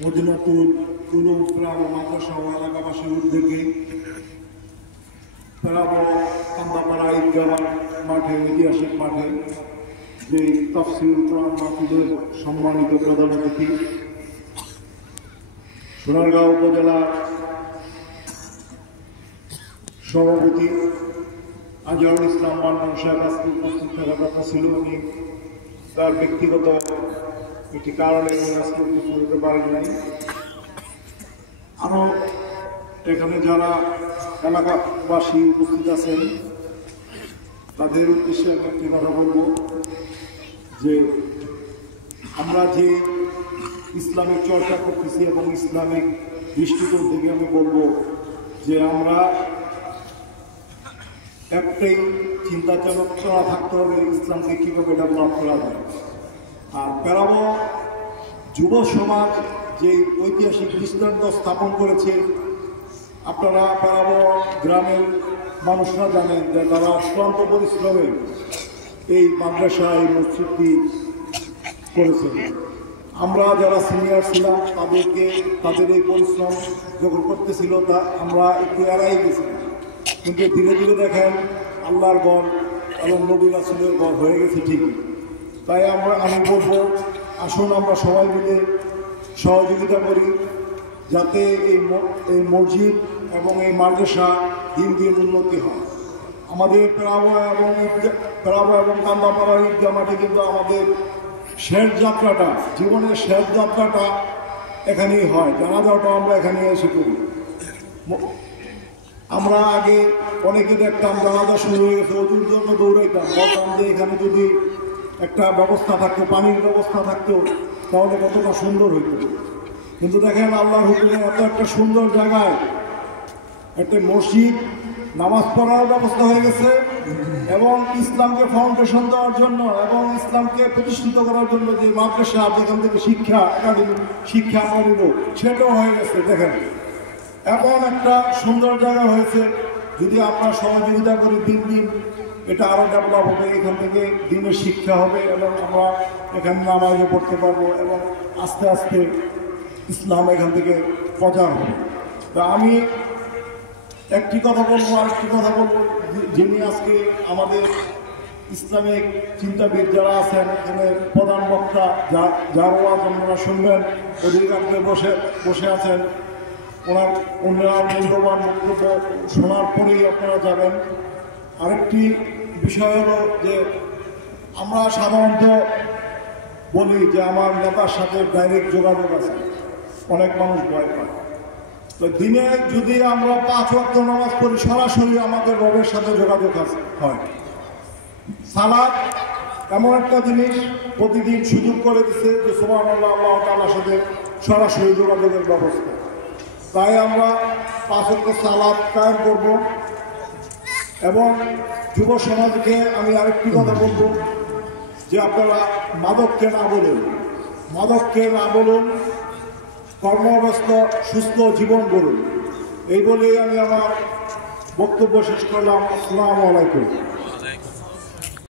মদিনাতুল উলুম গ্রাম মাদ্রাসা ও এলাকাবাসীর উদ্যোগে কান্দাপাড়া ঈদগাহ মাঠে, ঐতিহাসিক মাঠে যে তাফসীরুল কোরআন মাহফিলের সম্মানিত প্রধান অতিথি সোনারগাঁও উপজেলা সভাপতি আজহারুল ইসলাম মান্নান সাহেব আজকে উপস্থিত থাকার কথা ছিল। উনি তার ব্যক্তিগত একটি কারণে আজকে উপস্থিত হতে পারেন নাই। আরও এখানে যারা এলাকাবাসী উপস্থিত আছেন তাদের উদ্দেশ্যে আমি একটি কথা বলব যে আমরা যে ইসলামিক চর্চা করতেছি এবং ইসলামিক দৃষ্টিকোণ থেকে আমি বলবো যে আমরা একটাই চিন্তা থাকতে হবে, ইসলামকে কীভাবে ডেভেলপ করা যায়। আর পেরাবো যুব সমাজ যে ঐতিহাসিক দৃষ্টান্ত স্থাপন করেছে, আপনারা পেরাবো গ্রামের মানুষরা জানেন যে তারা অক্লান্ত পরিশ্রমে এই মাদ্রাসা, এই মসজিদটি করেছেন। আমরা যারা সিনিয়র ছিলাম তাদের এই পরিশ্রম যখন করতেছিল তা আমরা একটু এড়াই গেছি, কিন্তু ধীরে ধীরে দেখেন আল্লাহর ঘর এবং নবী রাসূলের ঘর হয়ে গেছে ঠিকই। তাই আমি বলবো, আসুন আমরা সবাই মিলে সহযোগিতা করি যাতে এই মসজিদ এবং এই মাদ্রাসা দিন দিন উন্নতি হয়। আমাদের পেরাবো এবং কান্দাপাড়া ঈদগাহ মাঠে কিন্তু আমাদের শেষ যাত্রাটা, জীবনের শেষ যাত্রাটা এখানেই হয়। জানাজাটা আমরা এখানে এসে করি। আমরা আগে অনেকে দেখতাম জানাজা শুরু হয়ে গেছে, ওদের জন্য দৌড়াইতাম, বলতাম যে এখানে যদি একটা ব্যবস্থা থাকতো, পানির ব্যবস্থা থাকতো তাহলে কতটা সুন্দর হইত। কিন্তু দেখেন আল্লাহর হুকুমে এত একটা সুন্দর জায়গায় একটা মসজিদ, নামাজ পড়ার ব্যবস্থা হয়ে গেছে এবং ইসলামকে ফাউন্ডেশন দেওয়ার জন্য এবং ইসলামকে প্রতিষ্ঠিত করার জন্য যে মাদ্রাসা, যেখান থেকে শিক্ষা একাডেমি শিক্ষা আমরা নেব, সেটাও হয়ে গেছে। দেখেন এমন একটা সুন্দর জায়গা হয়েছে, যদি আমরা সহযোগিতা করি দিন দিন এটা আরও ডেভেলপ হবে। এখান থেকে দিনের শিক্ষা হবে এবং আমরা এখানে নামাজও পড়তে পারবো এবং আস্তে আস্তে ইসলাম এখান থেকে প্রচার হবে। তা আমি একটি কথা বলবো, আরেকটি কথা বলবো, যিনি আজকে আমাদের ইসলামিক চিন্তাবিদ যারা আছেন, এখানে প্রধান বক্তা যার ওয়াজ আপনারা শুনবেন, অধিকাংশে বসে আছেন, ওনারা মূল্যবান বক্তব্য শোনার পরেই আপনারা যাবেন। আরেকটি বিষয় হলো যে আমরা সাধারণত বলি যে আমার নেতার সাথে ডাইরেক্ট যোগাযোগ আছে, অনেক মানুষ ভয় পায়। তো দিনে যদি আমরা 5 ওয়াক্ত নামাজ পড়ি, সরাসরি আমাদের রবের সাথে যোগাযোগ হয়। সালাত এমন একটা জিনিস প্রতিদিন সুযোগ করে দিচ্ছে যে সুবহানাল্লাহ, আল্লাহ তাআলার সাথে সরাসরি যোগাযোগের ব্যবস্থা। তাই আমরা 5 ওয়াক্ত সালাত কায়েম করব। এবং যুব সমাজকে আমি আরেকটি কথা বলবো যে আপনারা মাদককে না বলুন, কর্মব্যস্ত সুস্থ জীবন গড়ুন। এই বলেই আমি আমার বক্তব্য শেষ করলাম। আসসালামু আলাইকুম।